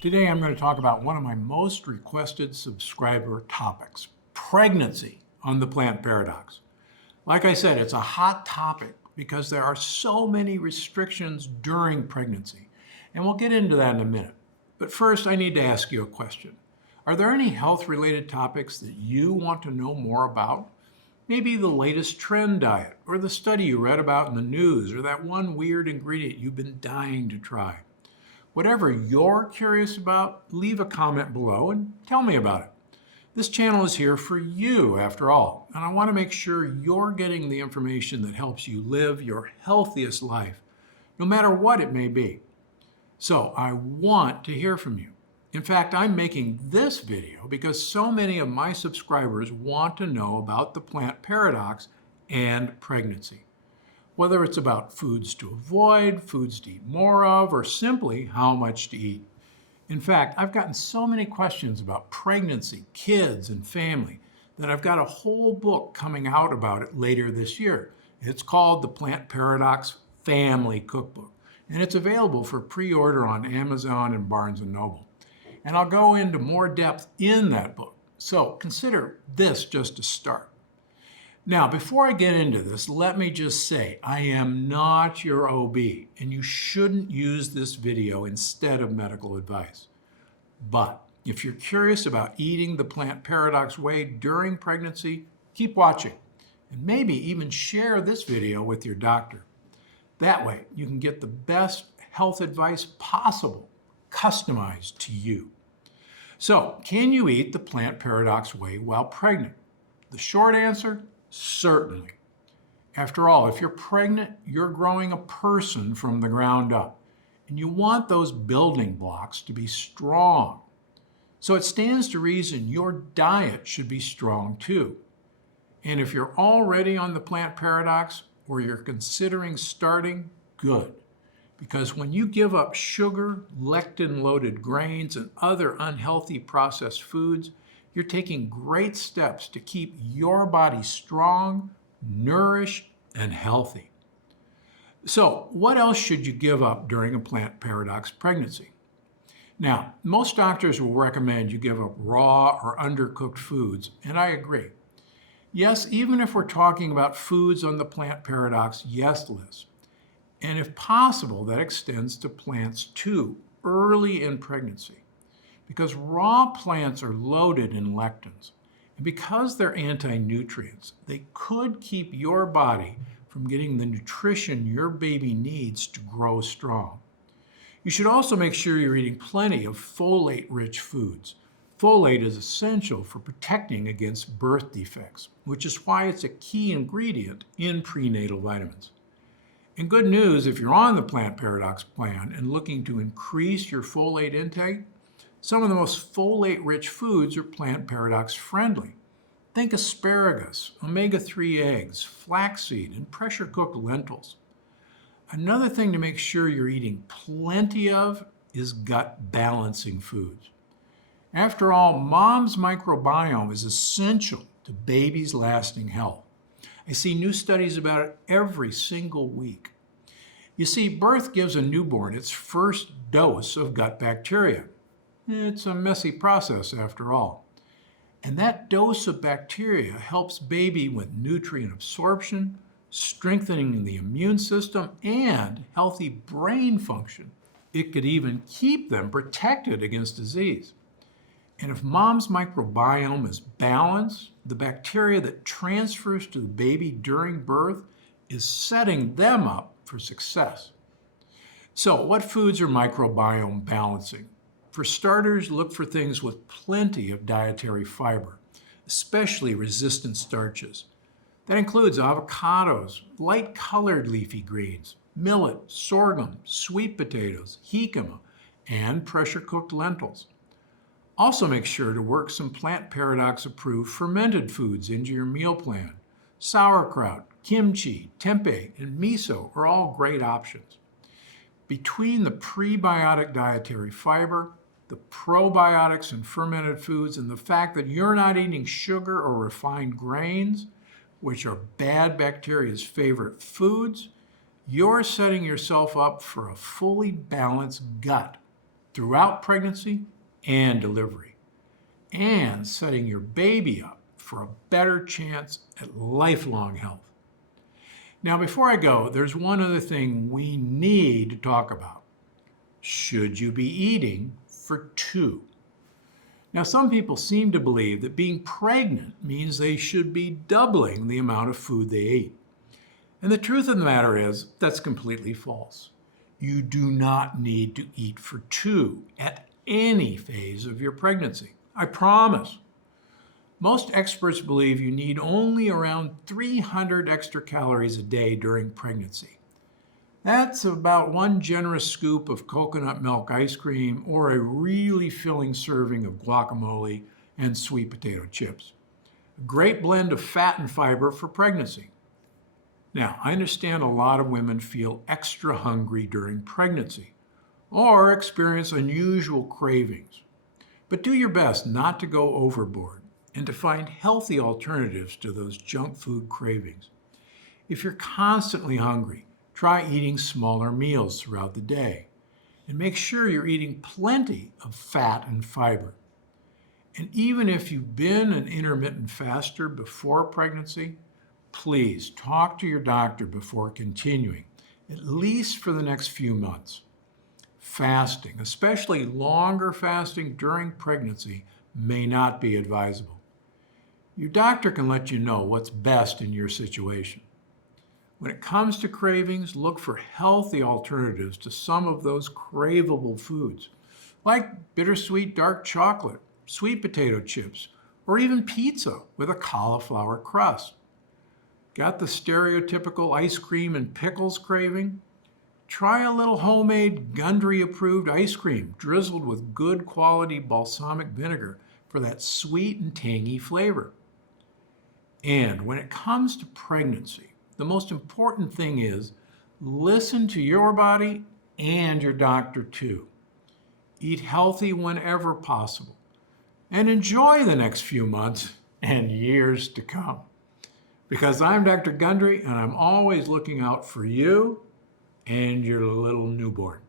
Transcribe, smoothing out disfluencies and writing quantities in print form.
Today I'm going to talk about one of my most requested subscriber topics, pregnancy on the Plant Paradox. Like I said, it's a hot topic because there are so many restrictions during pregnancy, and we'll get into that in a minute. But first, I need to ask you a question. Are there any health-related topics that you want to know more about? Maybe the latest trend diet, or the study you read about in the news, or that one weird ingredient you've been dying to try. Whatever you're curious about, leave a comment below and tell me about it. This channel is here for you, after all, and I want to make sure you're getting the information that helps you live your healthiest life, no matter what it may be. So I want to hear from you. In fact, I'm making this video because so many of my subscribers want to know about the plant paradox and pregnancy. Whether it's about foods to avoid, foods to eat more of, or simply how much to eat. In fact, I've gotten so many questions about pregnancy, kids, and family that I've got a whole book coming out about it later this year. It's called the Plant Paradox Family Cookbook, and it's available for pre-order on Amazon and Barnes & Noble. And I'll go into more depth in that book, so consider this just a start. Now, before I get into this, let me just say, I am not your OB, and you shouldn't use this video instead of medical advice. But if you're curious about eating the Plant Paradox way during pregnancy, keep watching, and maybe even share this video with your doctor. That way, you can get the best health advice possible, customized to you. So, can you eat the Plant Paradox way while pregnant? The short answer, certainly. After all, if you're pregnant, you're growing a person from the ground up, and you want those building blocks to be strong. So it stands to reason your diet should be strong too. And if you're already on the Plant Paradox or you're considering starting, good. Because when you give up sugar, lectin-loaded grains, and other unhealthy processed foods, you're taking great steps to keep your body strong, nourished, and healthy. So, what else should you give up during a Plant Paradox pregnancy? Now, most doctors will recommend you give up raw or undercooked foods, and I agree. Yes, even if we're talking about foods on the Plant Paradox yes list. And if possible, that extends to plants too, early in pregnancy. Because raw plants are loaded in lectins, and because they're anti-nutrients, they could keep your body from getting the nutrition your baby needs to grow strong. You should also make sure you're eating plenty of folate-rich foods. Folate is essential for protecting against birth defects, which is why it's a key ingredient in prenatal vitamins. And good news, if you're on the Plant Paradox plan and looking to increase your folate intake, some of the most folate-rich foods are Plant Paradox friendly. Think asparagus, omega-3 eggs, flaxseed, and pressure-cooked lentils. Another thing to make sure you're eating plenty of is gut-balancing foods. After all, mom's microbiome is essential to baby's lasting health. I see new studies about it every single week. You see, birth gives a newborn its first dose of gut bacteria. It's a messy process after all. And that dose of bacteria helps baby with nutrient absorption, strengthening the immune system, and healthy brain function. It could even keep them protected against disease. And if mom's microbiome is balanced, the bacteria that transfers to the baby during birth is setting them up for success. So, what foods are microbiome balancing? For starters, look for things with plenty of dietary fiber, especially resistant starches. That includes avocados, light-colored leafy greens, millet, sorghum, sweet potatoes, jicama, and pressure-cooked lentils. Also make sure to work some Plant Paradox-approved fermented foods into your meal plan. Sauerkraut, kimchi, tempeh, and miso are all great options. Between the prebiotic dietary fiber, the probiotics in fermented foods, and the fact that you're not eating sugar or refined grains, which are bad bacteria's favorite foods, you're setting yourself up for a fully balanced gut throughout pregnancy and delivery, and setting your baby up for a better chance at lifelong health. Now, before I go, there's one other thing we need to talk about. Should you be eating for two? Now, some people seem to believe that being pregnant means they should be doubling the amount of food they eat. And the truth of the matter is, that's completely false. You do not need to eat for two at any phase of your pregnancy. I promise. Most experts believe you need only around 300 extra calories a day during pregnancy. That's about one generous scoop of coconut milk ice cream or a really filling serving of guacamole and sweet potato chips. A great blend of fat and fiber for pregnancy. Now, I understand a lot of women feel extra hungry during pregnancy or experience unusual cravings. But do your best not to go overboard and to find healthy alternatives to those junk food cravings. If you're constantly hungry, try eating smaller meals throughout the day and make sure you're eating plenty of fat and fiber. And even if you've been an intermittent faster before pregnancy, please talk to your doctor before continuing, at least for the next few months. Fasting, especially longer fasting during pregnancy, may not be advisable. Your doctor can let you know what's best in your situation. When it comes to cravings, look for healthy alternatives to some of those craveable foods, like bittersweet dark chocolate, sweet potato chips, or even pizza with a cauliflower crust. Got the stereotypical ice cream and pickles craving? Try a little homemade Gundry-approved ice cream drizzled with good quality balsamic vinegar for that sweet and tangy flavor. And when it comes to pregnancy, the most important thing is listen to your body and your doctor too. Eat healthy whenever possible and enjoy the next few months and years to come. Because I'm Dr. Gundry and I'm always looking out for you and your little newborn.